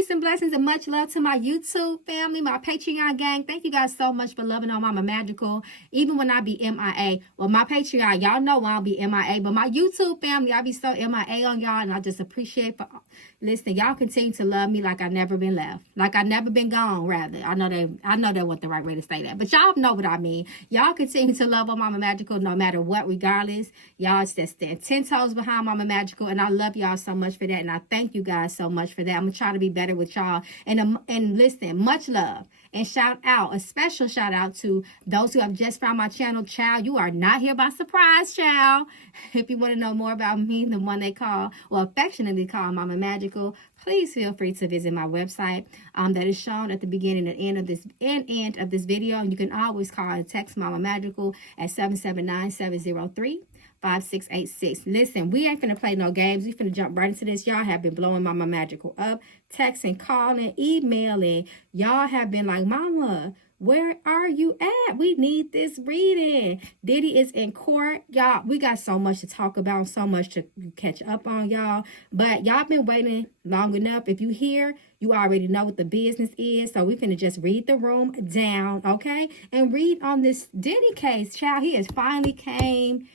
Peace and blessings and much love to my YouTube family, my Patreon gang. Thank you guys so much for loving on Mama Magical. Even when I be MIA. Well, my Patreon, y'all know I'll be MIA. But my YouTube family, I be so MIA on y'all. And I just appreciate for listen, y'all continue to love me like I never been left. Like I never been gone, rather. I know that wasn't the right way to say that. But y'all know what I mean. Y'all continue to love on Mama Magical no matter what, regardless. Y'all just stand 10 toes behind Mama Magical. And I love y'all so much for that. And I thank you guys so much for that. I'm going to try to be better with y'all. And listen, much love. And shout out, a special shout out to those who have just found my channel. Child, you are not here by surprise, child. If you want to know more about me, the one they call, or affectionately call Mama Magical, please feel free to visit my website that is shown at the beginning and end of this video. And you can always call and text Mama Magical at 779-703-5686. Listen, we ain't finna play no games. We finna jump right into this. Y'all have been blowing Mama Magical up, texting, calling, emailing. Y'all have been like, Mama, where are you at? We need this reading. Diddy is in court. Y'all, we got so much to talk about, so much to catch up on, y'all. But y'all been waiting long enough. If you hear, you already know what the business is. So we finna just read the room down, okay? And read on this Diddy case, child. He has finally came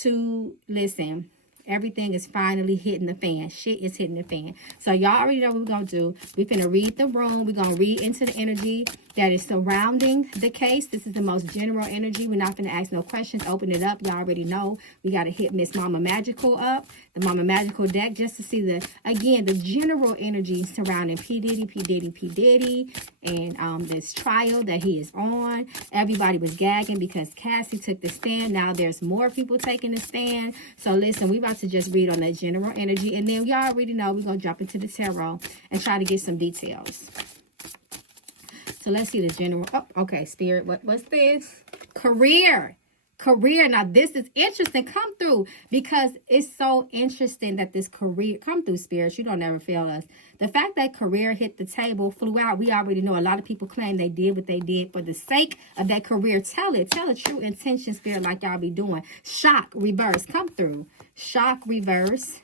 to listen. Everything is finally hitting the fan. Shit is hitting the fan. So y'all already know what we're going to do. We're going to read the room. We're going to read into the energy that is surrounding the case. This is the most general energy. We're not going to ask no questions. Open it up. Y'all already know. We got to hit Miss Mama Magical up. The Mama Magical deck just to see the general energy surrounding P. Diddy, and this trial that he is on. Everybody was gagging because Cassie took the stand. Now there's more people taking the stand. So listen, we about to just read on that general energy. And then y'all already know we're going to jump into the tarot and try to get some details. So let's see the general. Oh, okay, Spirit. What's this? Career. Now this is interesting. Come through, because it's so interesting that this career come through, Spirits. You don't ever fail us. The fact that career hit the table, flew out, we already know. A lot of people claim they did what they did for the sake of that career. Tell a true intention, Spirit, like y'all be doing. Shock reverse. Come through. Shock reverse.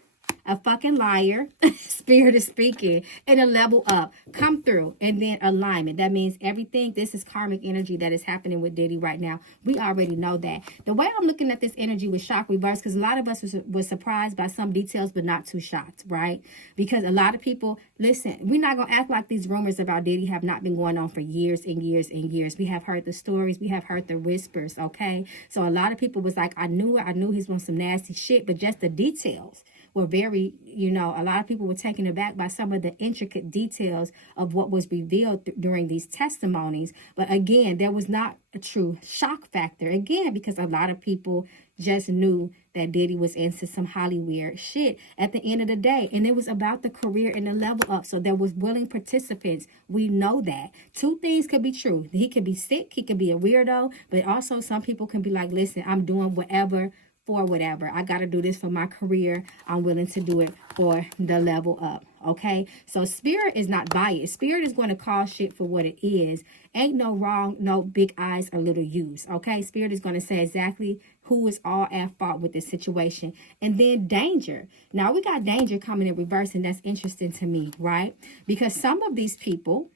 A fucking liar. Spirit is speaking. And a level up. Come through. And then alignment. That means everything. This is karmic energy that is happening with Diddy right now. We already know that. The way I'm looking at this energy with shock reverse, because a lot of us was surprised by some details, but not too shocked, right? Because a lot of people, listen, we're not going to act like these rumors about Diddy have not been going on for years and years and years. We have heard the stories. We have heard the whispers, okay? So a lot of people was like, I knew he's on some nasty shit, but just the details were very, a lot of people were taken aback by some of the intricate details of what was revealed during these testimonies. But again, there was not a true shock factor. Again, because a lot of people just knew that Diddy was into some Hollywood shit at the end of the day. And it was about the career and the level up. So there was willing participants. We know that. Two things could be true. He could be sick. He could be a weirdo. But also some people can be like, listen, I'm doing whatever for whatever. I got to do this for my career. I'm willing to do it for the level up. Okay. So Spirit is not biased. Spirit is going to call shit for what it is. Ain't no wrong, no big eyes or little U's. Okay. Spirit is going to say exactly who is all at fault with this situation. And then danger. Now we got danger coming in reverse, and that's interesting to me, right? Because some of these people,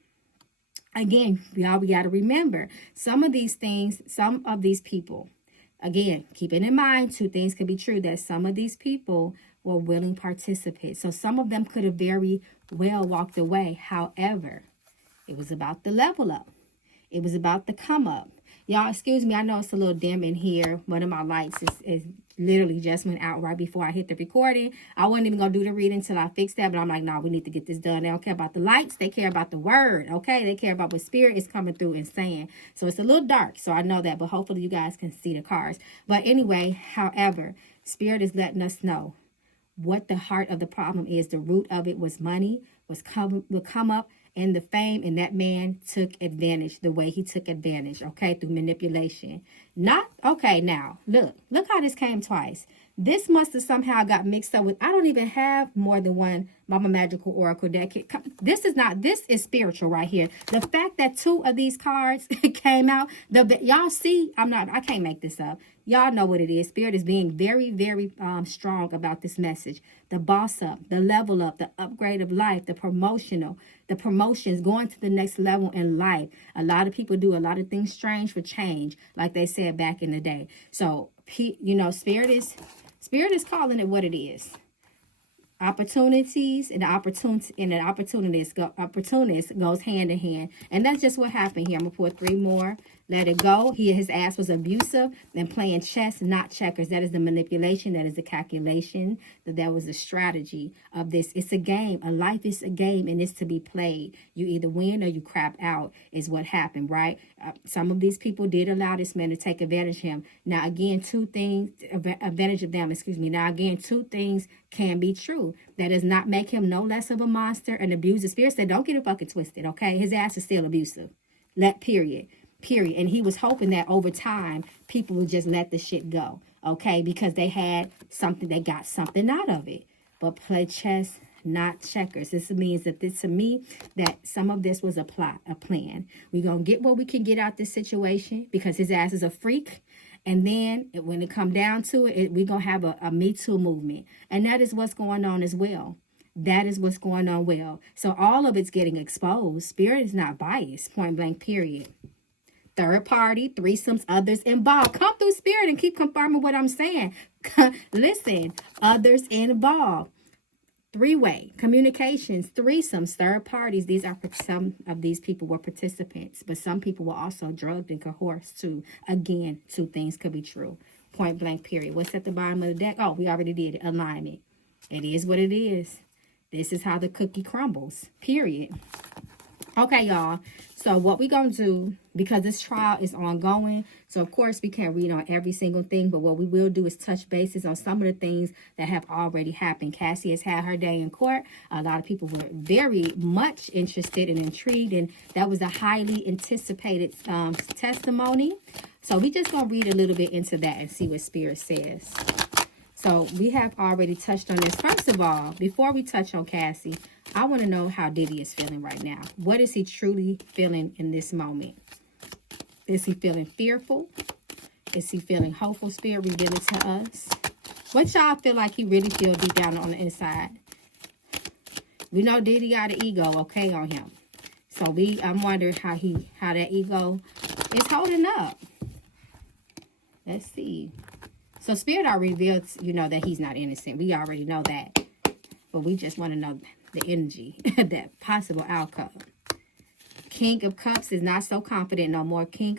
again, we got to remember some of these people, again, keeping in mind, two things could be true, that some of these people were willing participants. So some of them could have very well walked away. However, it was about the level up. It was about the come up. Y'all, excuse me, I know it's a little dim in here. One of my lights is literally just went out right before I hit the recording. I wasn't even going to do the reading until I fixed that, but I'm like, no, we need to get this done. They don't care about the lights. They care about the word, okay? They care about what Spirit is coming through and saying. So it's a little dark, so I know that, but hopefully you guys can see the cards. But anyway, however, Spirit is letting us know what the heart of the problem is. The root of it was money, will come up, and the fame, and that man took advantage the way he took advantage, okay, through manipulation. Not, okay, now, look how this came twice. This must have somehow got mixed up with, I don't even have more than one Mama Magical Oracle deck. This is spiritual right here. The fact that 2 of these cards came out, y'all see, I can't make this up. Y'all know what it is. Spirit is being very, very strong about this message. The boss up, the level up, the upgrade of life, the promotions, going to the next level in life. A lot of people do a lot of things strange for change, like they said back in the day. So, Spirit is calling it what it is. Opportunities and the opportunist goes hand in hand, and that's just what happened here. I'm gonna put 3 more. Let it go. His ass was abusive and playing chess, not checkers. That is the manipulation. That is the calculation. That was the strategy of this. It's a game. A life is a game, and it's to be played. You either win or you crap out. Is what happened, right? Some of these people did allow this man to take advantage of him. Now again, 2 things advantage of them. Excuse me. Now again, 2 things can be true. That does not make him no less of a monster, an abuser. Spirit said, don't get it fucking twisted, okay? His ass is still abusive. Period. And he was hoping that over time, people would just let the shit go, okay? Because they got something out of it. But play chess, not checkers. This means that to me, that some of this was a plan. We're going to get what we can get out this situation because his ass is a freak. And then when it come down to it, we're going to have a Me Too movement. And that is what's going on as well. That is what's going on well. So all of it's getting exposed. Spirit is not biased, point blank, period. Third party, threesomes, others involved. Come through Spirit and keep confirming what I'm saying. Listen, others involved. 3-way communications, threesomes, third parties. These are some of these people were participants, but some people were also drugged and coerced too. Again, 2 things could be true. Point blank, period. What's at the bottom of the deck? Oh, we already did it. Alignment. It is what it is. This is how the cookie crumbles. Period. Okay, y'all. So what we're going to do, because this trial is ongoing, so of course we can't read on every single thing, but what we will do is touch bases on some of the things that have already happened. Cassie has had her day in court. A lot of people were very much interested and intrigued, and that was a highly anticipated testimony. So we just going to read a little bit into that and see what Spirit says. So we have already touched on this. First of all, before we touch on Cassie, I want to know how Diddy is feeling right now. What is he truly feeling in this moment? Is he feeling fearful? Is he feeling hopeful? Spirit, reveal it to us. What y'all feel like he really feels deep down on the inside? We know Diddy got an ego, okay, on him. So I'm wondering how that ego is holding up. Let's see. So Spirit already revealed, that he's not innocent. We already know that. But we just want to know the energy, that possible outcome. King of Cups is not so confident no more. King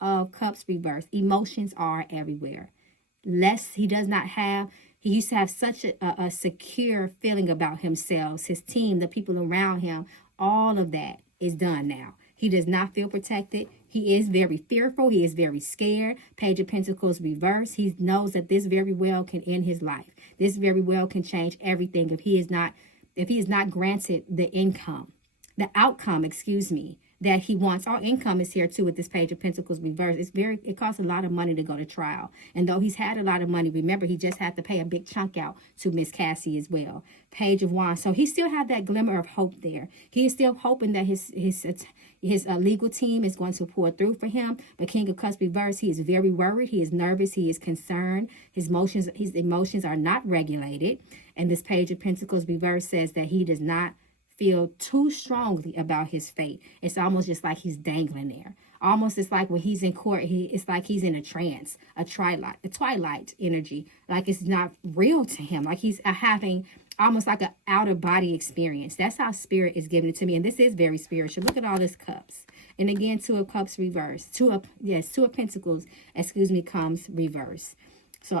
of Cups reverse. Emotions are everywhere. He used to have such a secure feeling about himself, his team, the people around him. All of that is done now. He does not feel protected. He is very fearful. He is very scared. Page of Pentacles reverse. He knows that this very well can end his life. This very well can change everything if he is not granted the outcome, that he wants. Our income is here too with this Page of Pentacles reverse. It costs a lot of money to go to trial. And though he's had a lot of money, remember, he just had to pay a big chunk out to Miss Cassie as well. Page of Wands. So he still had that glimmer of hope there. He is still hoping that his legal team is going to pour through for him. But King of Cups reverse, he is very worried. He is nervous. He is concerned. His emotions are not regulated. And this Page of Pentacles reverse says that he does not feel too strongly about his fate. It's almost just like he's dangling there. Almost it's like when he's in court, it's like he's in a trance, a twilight energy. Like it's not real to him. Like he's having almost like an out-of-body experience. That's how Spirit is giving it to me. And this is very spiritual. Look at all this cups. And again, 2 of Cups reverse. 2 of Pentacles, comes reverse. So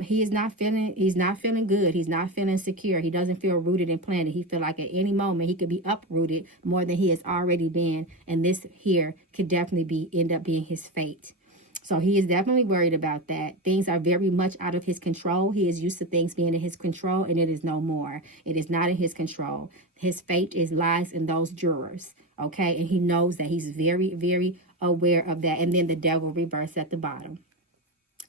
he's not feeling good. He's not feeling secure. He doesn't feel rooted and planted. He feel like at any moment he could be uprooted more than he has already been. And this here could definitely end up being his fate. So he is definitely worried about that. Things are very much out of his control. He is used to things being in his control, and it is no more. It is not in his control. His fate lies in those jurors. Okay. And he knows that he's very, very aware of that. And then the Devil reverse at the bottom.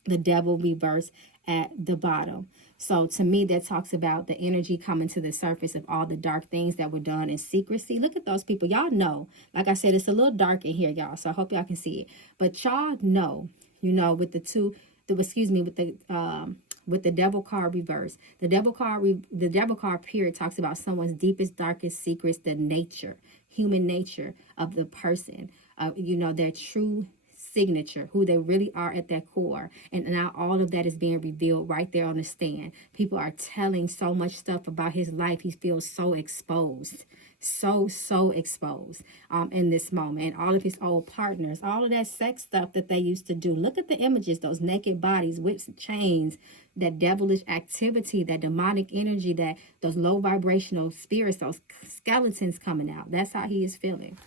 The Devil reverse at the bottom. So to me, that talks about the energy coming to the surface of all the dark things that were done in secrecy. Look at those people. Y'all know, like I said, it's a little dark in here, y'all. So I hope y'all can see it. But y'all know, you know, with with the devil card reverse. The devil card period talks about someone's deepest, darkest secrets, the nature, human nature of the person, you know, their true signature, who they really are at their core. And now all of that is being revealed right there on the stand. People are telling so much stuff about his life. He feels so exposed, so exposed in this moment. And all of his old partners, all of that sex stuff that they used to do. Look at the images, those naked bodies, whips, chains, that devilish activity, that demonic energy, that those low vibrational spirits, those skeletons coming out. That's how he is feeling.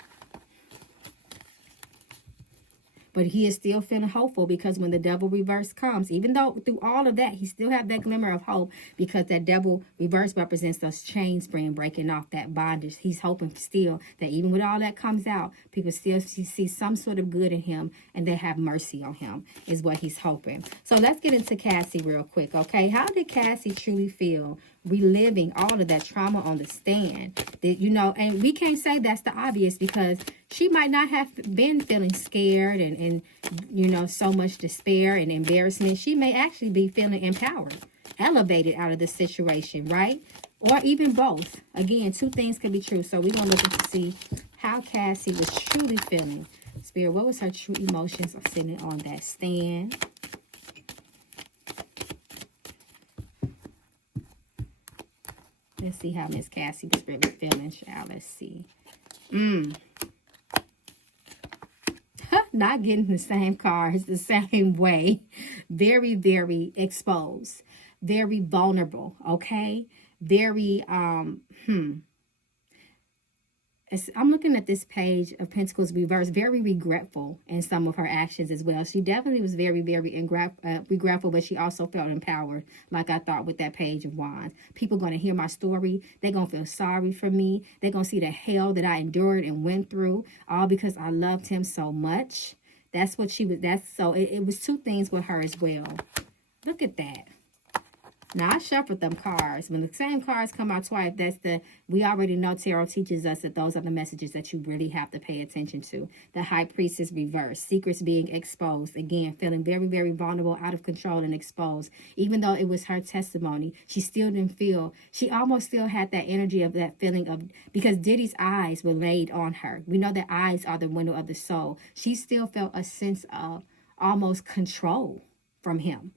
But he is still feeling hopeful, because when the devil reverse comes, even though through all of that, he still have that glimmer of hope, because that devil reverse represents those chains being breaking off, that bondage. He's hoping still that even with all that comes out, people still see some sort of good in him, and they have mercy on him, is what he's hoping. So let's get into Cassie real quick, okay? How did Cassie truly feel reliving all of that trauma on the stand? That, you know, and we can't say that's the obvious, because she might not have been feeling scared and you know, so much despair and embarrassment. She may actually be feeling empowered, elevated out of the situation, right? Or even both. Again, two things could be true. So we're going to look to see how Cassie was truly feeling. Spirit, what was her true emotions of sitting on that stand? Let's see how Miss Cassie was really feeling, child. Let's see. Not getting the same cards the same way. Very, very exposed. Very vulnerable, okay? Very, I'm looking at this page of Pentacles reverse, very regretful in some of her actions as well. She definitely was very, very regretful, but she also felt empowered, like I thought with that page of wands. People going to hear my story. They're going to feel sorry for me. They're going to see the hell that I endured and went through, all because I loved him so much. That's what she was. It was two things with her as well. Look at that. Now, I shuffled them cards. When the same cards come out twice, we already know tarot teaches us that those are the messages that you really have to pay attention to. The High Priestess reverse, secrets being exposed. Again, feeling very, very vulnerable, out of control, and exposed. Even though it was her testimony, she still didn't feel, she almost still had that energy of that feeling of, because Diddy's eyes were laid on her. We know that eyes are the window of the soul. She still felt a sense of almost control from him.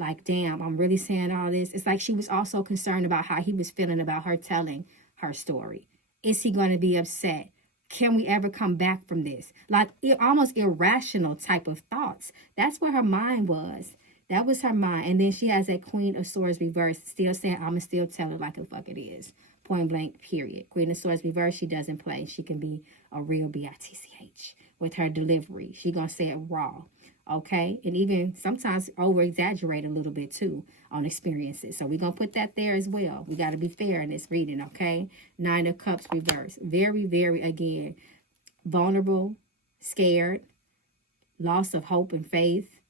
Like, damn, I'm really saying all this. It's like she was also concerned about how he was feeling about her telling her story. Is he going to be upset? Can we ever come back from this? Like, almost irrational type of thoughts. That's where her mind was. That was her mind. And then she has that Queen of Swords reverse, still saying, I'm going to still tell it like the fuck it is. Point blank, period. Queen of Swords reverse, she doesn't play. She can be a real bitch with her delivery. She going to say it raw. Okay, and even sometimes over-exaggerate a little bit too on experiences. So we're going to put that there as well. We got to be fair in this reading, okay? Nine of Cups reverse. Very, very, again, vulnerable, scared, loss of hope and faith.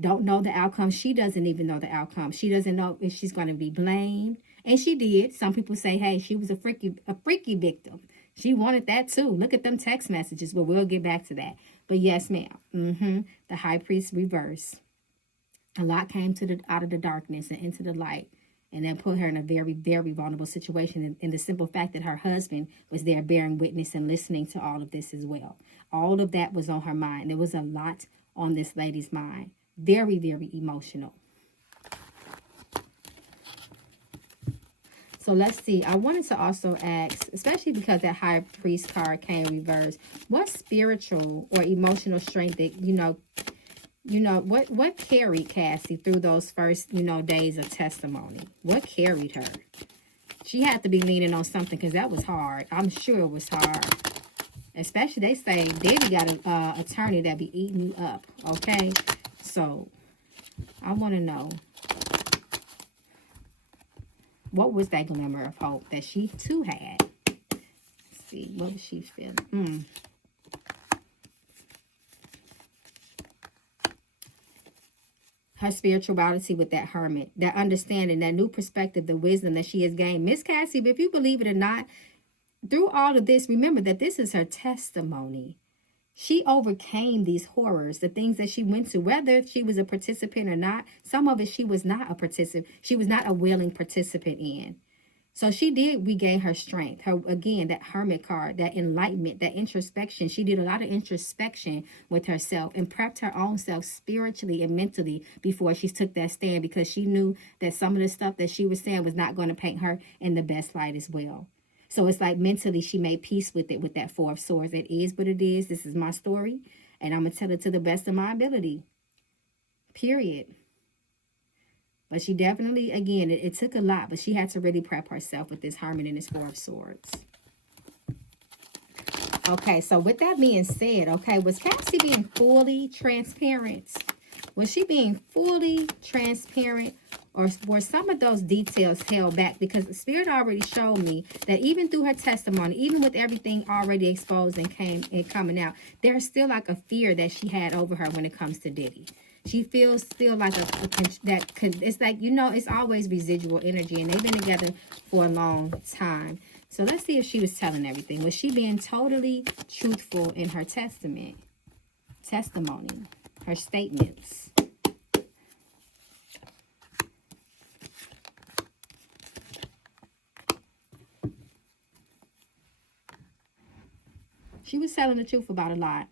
Don't know the outcome. She doesn't even know the outcome. She doesn't know if she's going to be blamed. And she did. Some people say, hey, she was a freaky victim. She wanted that too. Look at them text messages, but we'll get back to that. But yes, ma'am. The High Priest reverse. A lot came out of the darkness and into the light, and then put her in a very, very vulnerable situation. And the simple fact that her husband was there bearing witness and listening to all of this as well. All of that was on her mind. There was a lot on this lady's mind. Very, very emotional. So let's see. I wanted to also ask, especially because that High Priest card came reversed, what spiritual or emotional strength that, what carried Cassie through those first, days of testimony? What carried her? She had to be leaning on something, because that was hard. I'm sure it was hard. Especially, they say Diddy got an attorney that be eating you up, okay? So, I want to know, what was that glimmer of hope that she too had? Let's see, what was she feeling? her spirituality with that hermit, that understanding, that new perspective, the wisdom that she has gained. Miss Cassie, if you believe it or not, through all of this, remember that this is her testimony. She overcame these horrors, the things that she went to, whether she was a participant or not. Some of it she was not a participant. She was not a willing participant in. So she did regain her strength. Her, again, that hermit card, that enlightenment, that introspection. She did a lot of introspection with herself and prepped her own self spiritually and mentally before she took that stand, because she knew that some of the stuff that she was saying was not going to paint her in the best light as well. So it's like mentally she made peace with it, with that Four of Swords. It is what it is. This is my story, and I'm going to tell it to the best of my ability. Period. But she definitely, again, it took a lot, but she had to really prep herself with this Hermit and this Four of Swords. Okay, so with that being said, okay, was Cassie being fully transparent? Was she being fully transparent? Or were some of those details held back? Because the Spirit already showed me that even through her testimony, even with everything already exposed and coming out, there's still like a fear that she had over her when it comes to Diddy. She feels still like it's like, you know, it's always residual energy, and they've been together for a long time. So let's see if she was telling everything. Was she being totally truthful in her testimony, her statements? She was telling the truth about a lot.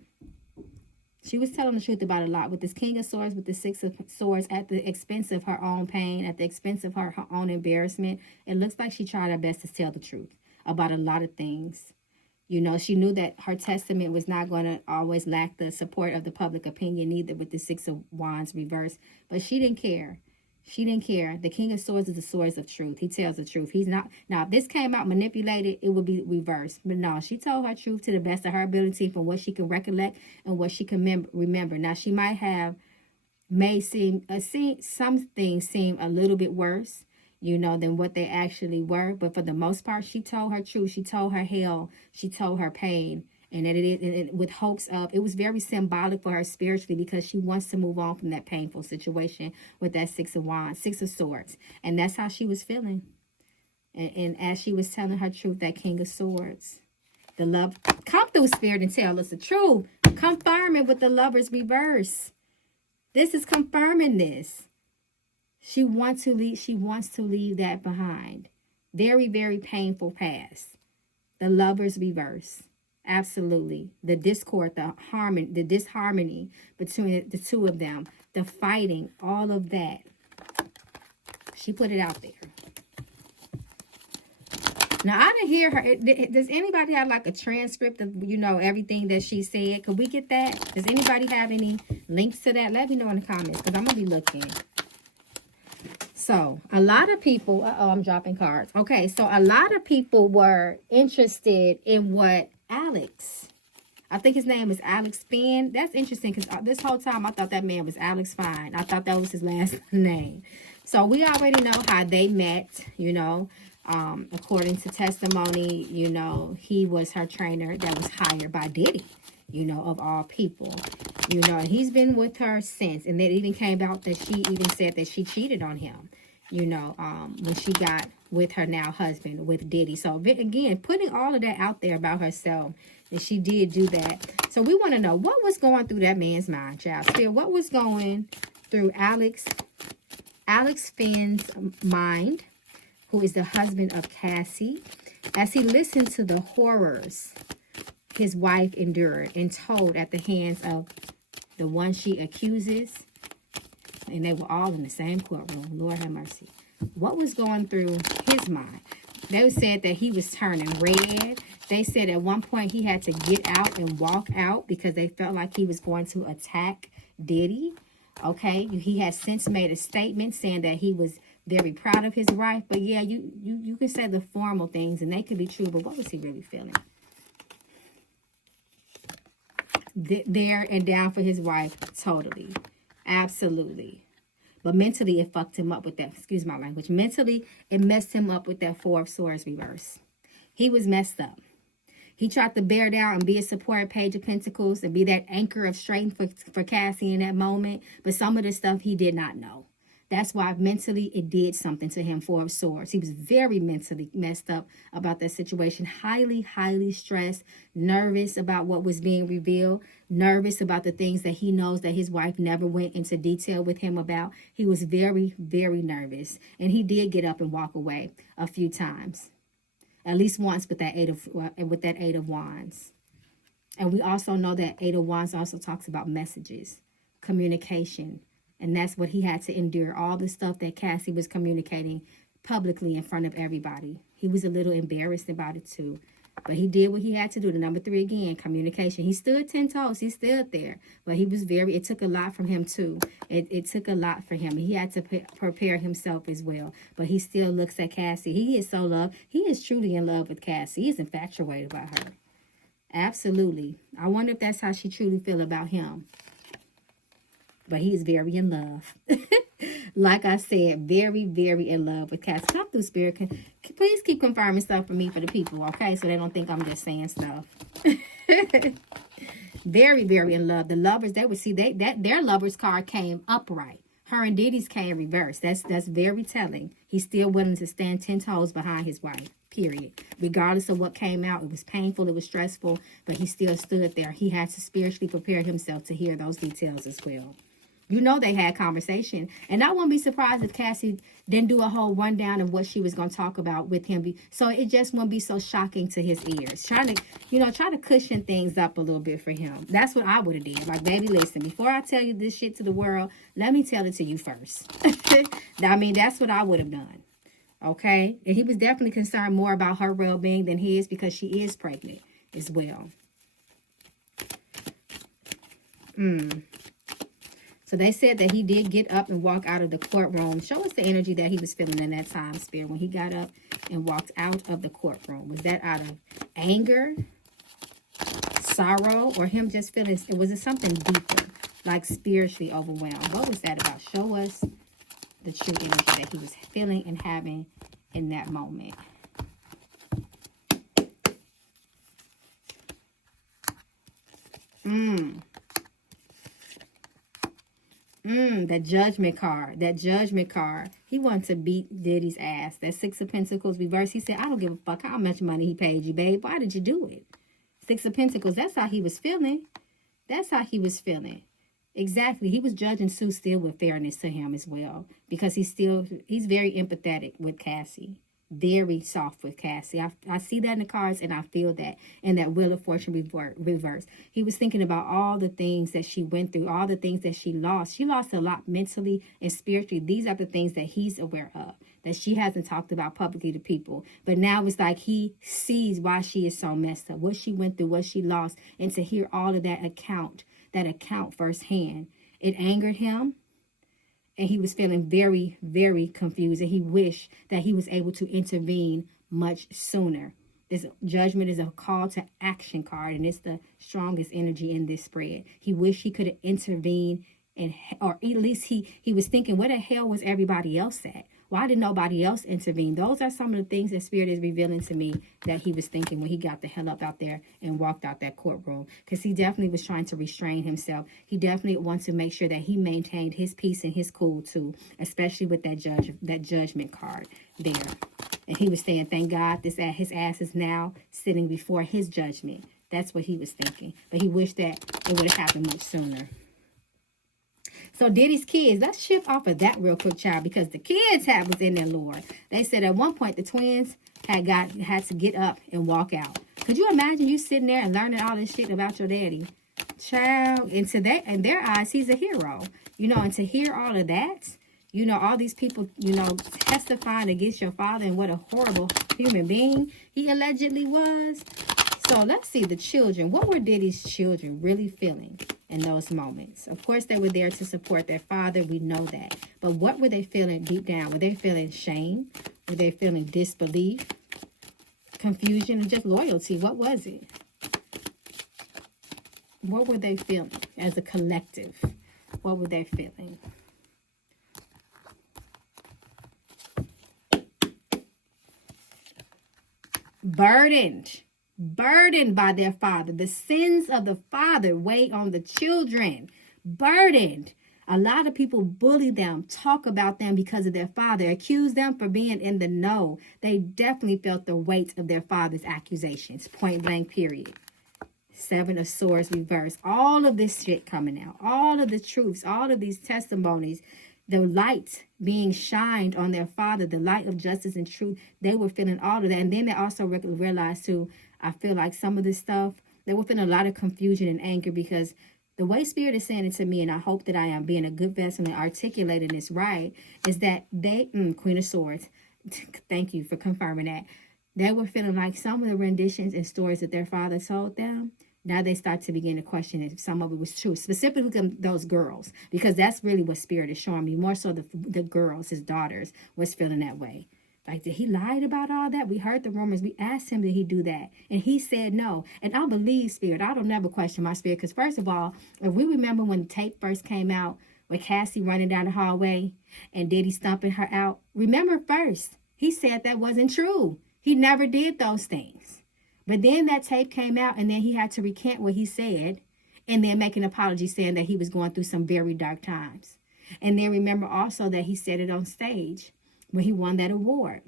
She was telling the truth about a lot with this King of Swords, with the Six of Swords, at the expense of her own pain, at the expense of her own embarrassment. It looks like she tried her best to tell the truth about a lot of things. You know, she knew that her testament was not going to always lack the support of the public opinion, either, with the Six of Wands reversed. But she didn't care. She didn't care. The King of Swords is the swords of truth. He tells the truth. He's not. Now, if this came out manipulated, it would be reversed. But no, she told her truth to the best of her ability from what she can recollect and what she can remember. Now, she might have some things seem a little bit worse, you know, than what they actually were. But for the most part, she told her truth. She told her hell. She told her pain. And that it is with hopes of, it was very symbolic for her spiritually, because she wants to move on from that painful situation with that Six of Wands, Six of Swords. And that's how she was feeling. And as she was telling her truth, that King of Swords, the love, come through, Spirit, and tell us the truth. Confirm it with the Lovers reverse. This is confirming this. She wants to leave that behind. Very, very painful past. The Lovers reverse. Absolutely. The discord, the disharmony between the two of them, the fighting, all of that. She put it out there. Now, I didn't hear her. Does anybody have like a transcript of, you know, everything that she said? Could we get that? Does anybody have any links to that? Let me know in the comments, because I'm going to be looking. So, a lot of people, I'm dropping cards. Okay, so a lot of people were interested in what Alex, I think his name is Alex Finn. That's interesting, because this whole time I thought that man was Alex Fine. I thought that was his last name. So we already know how they met, you know. According to testimony, you know, he was her trainer that was hired by Diddy, you know, of all people. You know, and he's been with her since. And it even came out that she even said that she cheated on him, you know, when she got with her now husband, with Diddy. So, again, putting all of that out there about herself, and she did do that. So, we want to know what was going through that man's mind, child. Still, what was going through Alex Finn's mind, who is the husband of Cassie, as he listened to the horrors his wife endured and told at the hands of the one she accuses. And they were all in the same courtroom. Lord have mercy. What was going through his mind? They said that he was turning red. They said at one point he had to get out and walk out because they felt like he was going to attack Diddy. Okay, he has since made a statement saying that he was very proud of his wife. But yeah, you can say the formal things and they could be true, but what was he really feeling? There and down for his wife, totally. Absolutely. But mentally, it fucked him up with that. Excuse my language. Mentally, it messed him up with that Four of Swords reverse. He was messed up. He tried to bear down and be a support Page of Pentacles and be that anchor of strength for Cassie in that moment. But some of the stuff he did not know. That's why mentally it did something to him, Four of Swords. He was very mentally messed up about that situation. Highly, highly stressed, nervous about what was being revealed, nervous about the things that he knows that his wife never went into detail with him about. He was very, very nervous. And he did get up and walk away a few times. At least once with that Eight of Wands. And we also know that Eight of Wands also talks about messages, communication. And that's what he had to endure. All the stuff that Cassie was communicating publicly in front of everybody. He was a little embarrassed about it too. But he did what he had to do. The number 3 again, communication. He stood 10 toes. He stood there. But he was it took a lot from him too. It took a lot for him. He had to prepare himself as well. But he still looks at Cassie. He is so loved. He is truly in love with Cassie. He is infatuated by her. Absolutely. I wonder if that's how she truly feel about him. But he is very in love. Like I said, very, very in love with Cassie. Come through, Spirit. Please keep confirming stuff for me, for the people, okay? So they don't think I'm just saying stuff. Very, very in love. The lovers, they would see their lovers card came upright. Her and Diddy's came reversed. That's very telling. He's still willing to stand 10 toes behind his wife. Period. Regardless of what came out, it was painful, it was stressful, but he still stood there. He had to spiritually prepare himself to hear those details as well. You know they had conversation. And I won't be surprised if Cassie didn't do a whole rundown of what she was going to talk about with him. So it just won't be so shocking to his ears. Try to cushion things up a little bit for him. That's what I would have did. Like, baby, listen, before I tell you this shit to the world, let me tell it to you first. I mean, that's what I would have done. Okay? And he was definitely concerned more about her well-being than his because she is pregnant as well. So they said that he did get up and walk out of the courtroom. Show us the energy that he was feeling in that time, Spirit, when he got up and walked out of the courtroom. Was that out of anger, sorrow, or him just feeling, was it something deeper, like spiritually overwhelmed? What was that about? Show us the true energy that he was feeling and having in that moment. That judgment card. That judgment card. He wanted to beat Diddy's ass. That 6 of Pentacles reverse. He said, I don't give a fuck how much money he paid you, babe. Why did you do it? 6 of Pentacles. That's how he was feeling. That's how he was feeling. Exactly. He was judging Sue still with fairness to him as well. Because he's very empathetic with Cassie. Very soft with Cassie. I see that in the cards and I feel that in that Wheel of Fortune reverse. He was thinking about all the things that she went through, all the things that she lost. She lost a lot mentally and spiritually. These are the things that he's aware of, that she hasn't talked about publicly to people. But now it's like he sees why she is so messed up, what she went through, what she lost, and to hear all of that account firsthand. It angered him. And he was feeling very, very confused. And he wished that he was able to intervene much sooner. This judgment is a call to action card. And it's the strongest energy in this spread. He wished he could have intervened. Or at least he was thinking, where the hell was everybody else at? Why did nobody else intervene? Those are some of the things that Spirit is revealing to me that he was thinking when he got the hell up out there and walked out that courtroom. Because he definitely was trying to restrain himself. He definitely wants to make sure that he maintained his peace and his cool too. Especially with that judgment card there. And he was saying, thank God his ass is now sitting before his judgment. That's what he was thinking. But he wished that it would have happened much sooner. So Diddy's kids, let's shift off of that real quick, child, because the kids was in their Lord. They said at one point the twins had to get up and walk out. Could you imagine you sitting there and learning all this shit about your daddy? Child, and in their eyes, he's a hero. And to hear all of that, all these people, testifying against your father and what a horrible human being he allegedly was. So let's see the children. What were Diddy's children really feeling in those moments? Of course, they were there to support their father. We know that. But what were they feeling deep down? Were they feeling shame? Were they feeling disbelief, confusion, and just loyalty? What was it? What were they feeling as a collective? What were they feeling? Burdened. burdened by their father. The sins of the father weigh on the children. Burdened. A lot of people bully them, talk about them because of their father, accuse them for being in the know. They definitely felt the weight of their father's accusations. Point blank, period. Seven of Swords reversed. All of this shit coming out. All of the truths. All of these testimonies. The light being shined on their father. The light of justice and truth. They were feeling all of that. And then they also realized too, I feel like some of this stuff, they were feeling a lot of confusion and anger because the way Spirit is saying it to me, and I hope that I am being a good vessel and articulating this right, is that they, Queen of Swords, thank you for confirming that. They were feeling like some of the renditions and stories that their father told them, now they start to begin to question if some of it was true, specifically those girls, because that's really what Spirit is showing me. More so the girls, his daughters, was feeling that way. Like, did he lie about all that? We heard the rumors. We asked him, did he do that? And he said no. And I believe Spirit. I don't never question my Spirit. Because first of all, if we remember when the tape first came out with Cassie running down the hallway and Diddy stomping her out, remember first, he said that wasn't true. He never did those things. But then that tape came out and then he had to recant what he said and then make an apology saying that he was going through some very dark times. And then remember also that he said it on stage when he won that award.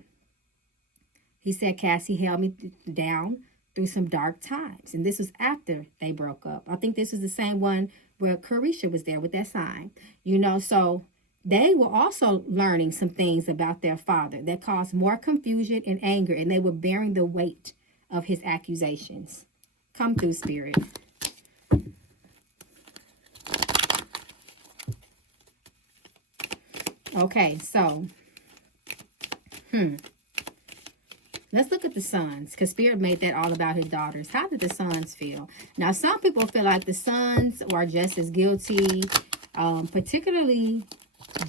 He said, Cassie held me down through some dark times. And this was after they broke up. I think this is the same one where Carisha was there with that sign. You know, so they were also learning some things about their father that caused more confusion and anger. And they were bearing the weight of his accusations. Come through, Spirit. Okay, so let's look at the sons, because Spirit made that all about his daughters. How did the sons feel? Now, some people feel like the sons are just as guilty, particularly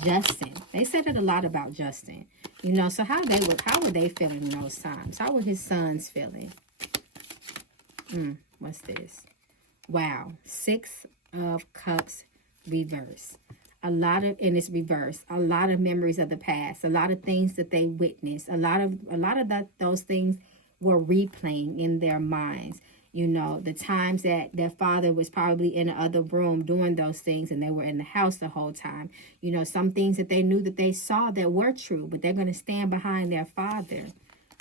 Justin. They said it a lot about Justin. You know, so how were they feeling in those times? How were his sons feeling? What's this? Wow. 6 of Cups reverse. And it's reverse. A lot of memories of the past. A lot of things that they witnessed. A lot of those things were replaying in their minds. You know, the times that their father was probably in the other room doing those things and they were in the house the whole time. You know, some things that they knew that they saw that were true, but they're going to stand behind their father.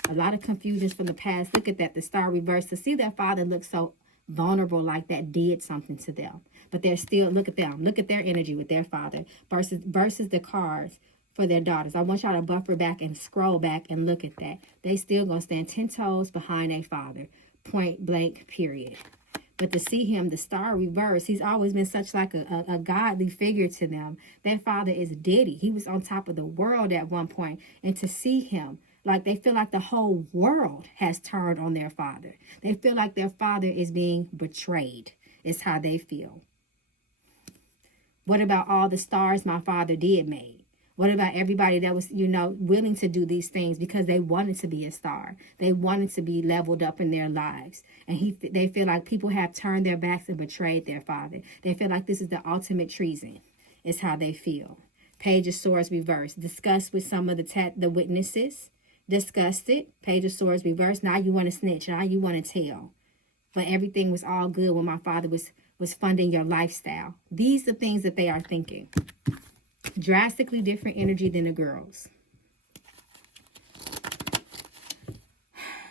A lot of confusions from the past. Look at that, the star reverse. To see their father look so vulnerable like that did something to them. But they're still, look at them. Look at their energy with their father versus the cards for their daughters. I want y'all to buffer back and scroll back and look at that. They still going to stand 10 toes behind their father. Point blank, period. But to see him, the star reverse, he's always been such like a godly figure to them. Their father is Diddy. He was on top of the world at one point. And to see him, like they feel like the whole world has turned on their father. They feel like their father is being betrayed. Is how they feel. What about all the stars my father did make? What about everybody that was, you know, willing to do these things because they wanted to be a star? They wanted to be leveled up in their lives. And they feel like people have turned their backs and betrayed their father. They feel like this is the ultimate treason, is how they feel. Page of Swords reversed. Discussed with some of the witnesses. Discussed it. Page of Swords reversed. Now you want to snitch. Now you want to tell. But everything was all good when my father was funding your lifestyle. These are things that they are thinking. Drastically different energy than the girls.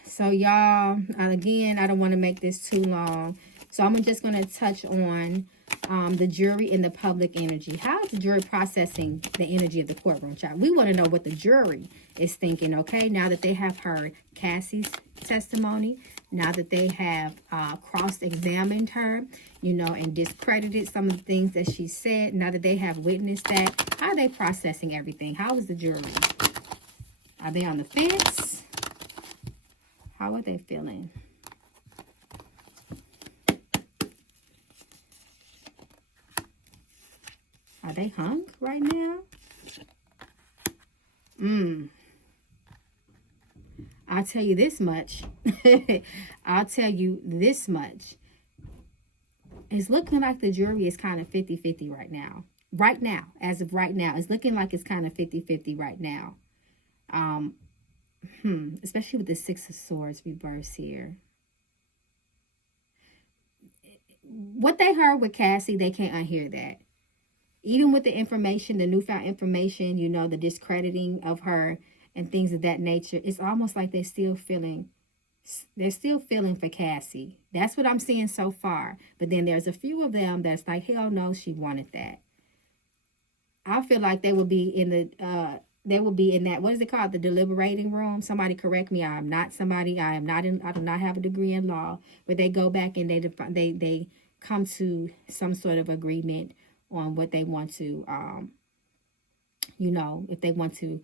So y'all, again, I don't want to make this too long. So I'm just going to touch on the jury and the public energy. How is the jury processing the energy of the courtroom, child? We want to know what the jury is thinking, okay? Now that they have heard Cassie's testimony, now that they have cross-examined her, you know, and discredited some of the things that she said, now that they have witnessed that, how are they processing everything? How is the jury? Are they on the fence? How are they feeling? Are they hung right now? I'll tell you this much. I'll tell you this much. It's looking like the jury is kind of 50-50 right now. Right now, as of right now, it's looking like it's kind of 50-50 right now. Especially with the 6 of Swords reverse here. what they heard with Cassie, they can't unhear that. Even with the information, the newfound information, you know, the discrediting of her and things of that nature, it's almost like they're still feeling for Cassie. That's what I'm seeing so far. But then there's a few of them that's like, hell no, she wanted that. I feel like they will be in that, what is it called? The deliberating room. Somebody correct me. I do not have a degree in law, where they go back and they come to some sort of agreement on what they want to, you know, if they want to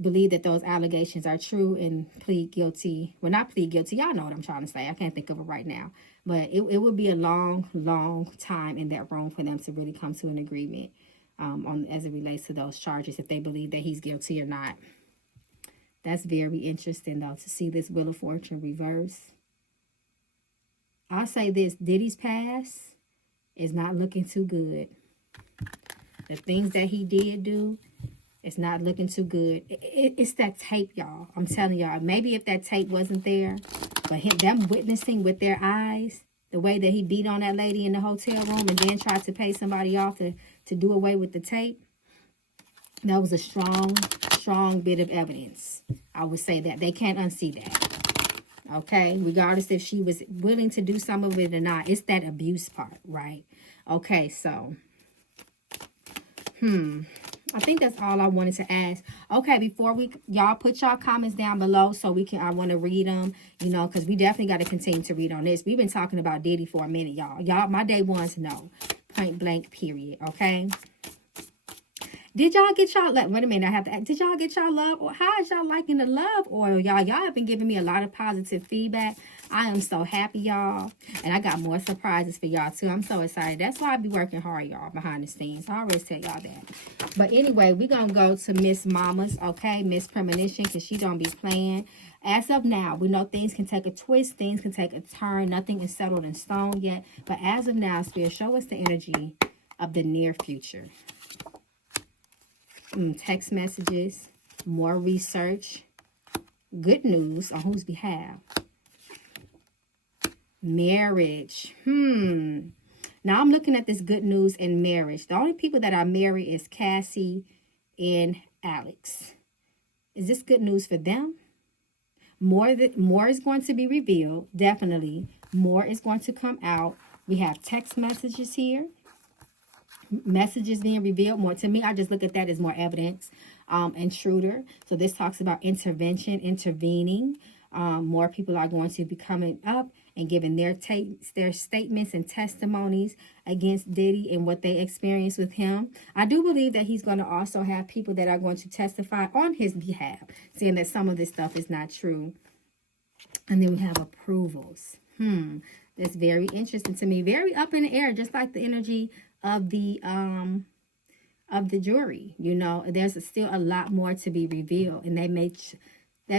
believe that those allegations are true and plead guilty. Well, not plead guilty. Y'all know what I'm trying to say. I can't think of it right now. But it would be a long, long time in that room for them to really come to an agreement on as it relates to those charges, if they believe that he's guilty or not. That's very interesting, though, to see this Wheel of Fortune reverse. I'll say this, Diddy's past is not looking too good. The things that he did do, it's not looking too good. It's that tape, y'all. I'm telling y'all, maybe if that tape wasn't there, but them witnessing with their eyes, the way that he beat on that lady in the hotel room and then tried to pay somebody off to do away with the tape, that was a strong bit of evidence. I would say that. They can't unsee that. Okay? Regardless if she was willing to do some of it or not. It's that abuse part, right? Okay, so. I think that's all I wanted to ask. Okay, before y'all put y'all comments down below so I want to read them, you know, because we definitely got to continue to read on this. We've been talking about Diddy for a minute, y'all. Y'all, my day ones know. Point blank, period, okay? Did y'all get y'all, wait a minute, did y'all get y'all love, or how is y'all liking the love oil, y'all? Y'all have been giving me a lot of positive feedback. I am so happy, y'all. And I got more surprises for y'all, too. I'm so excited. That's why I be working hard, y'all, behind the scenes. I always tell y'all that. But anyway, we're going to go to Miss Mama's, okay? Miss Premonition, because she don't be playing. As of now, we know things can take a twist. Things can take a turn. Nothing is settled in stone yet. But as of now, Spirit, show us the energy of the near future. Text messages, more research, good news on whose behalf. Marriage. Now I'm looking at this good news in marriage. The only people that are married is Cassie and Alex. Is this good news for them? More is going to be revealed. Definitely. More is going to come out. We have text messages here. Messages being revealed more. To me, I just look at that as more evidence. Intruder. So this talks about intervention, intervening. More people are going to be coming up and giving their statements and testimonies against Diddy and what they experienced with him. I do believe that he's going to also have people that are going to testify on his behalf, saying that some of this stuff is not true. And then we have approvals. That's very interesting to me. Very up in the air, just like the energy of the jury. You know, there's still a lot more to be revealed, and that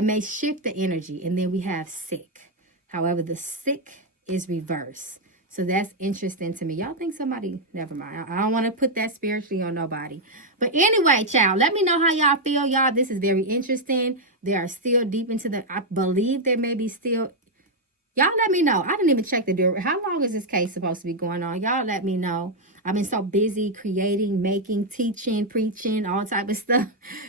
may shift the energy. And then we have sick. However, the sick is reverse. So that's interesting to me. Y'all think somebody, never mind. I don't want to put that spiritually on nobody. But anyway, child, let me know how y'all feel, y'all. This is very interesting. They are still deep into I believe there may be still. Y'all let me know. I didn't even check the duration. How long is this case supposed to be going on? Y'all let me know. I've been so busy creating, making, teaching, preaching, all type of stuff.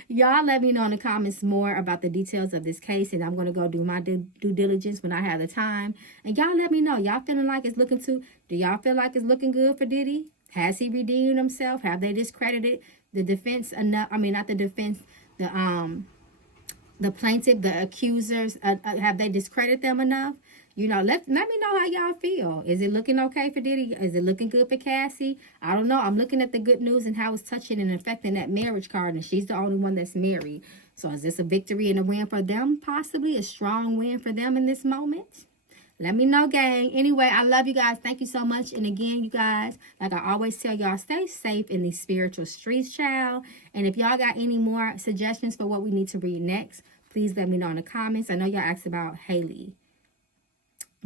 Y'all let me know in the comments more about the details of this case. And I'm going to go do my due diligence when I have the time. And y'all let me know. Y'all feeling like it's looking do y'all feel like it's looking good for Diddy? Has he redeemed himself? Have they discredited the defense enough? I mean, not the defense, the plaintiff, the accusers. Have they discredited them enough? You know, let me know how y'all feel. Is it looking okay for Diddy? Is it looking good for Cassie? I don't know. I'm looking at the good news and how it's touching and affecting that marriage card, and she's the only one that's married. So is this a victory and a win for them? Possibly a strong win for them in this moment? Let me know, gang. Anyway, I love you guys. Thank you so much. And again, you guys, like I always tell y'all, stay safe in these spiritual streets, child. And if y'all got any more suggestions for what we need to read next, please let me know in the comments. I know y'all asked about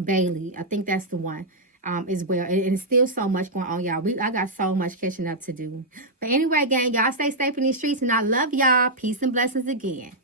Bailey, I think that's the one as well. And it's still so much going on, y'all. I got so much catching up to do. But anyway, gang, y'all stay safe in these streets, and I love y'all. Peace and blessings again.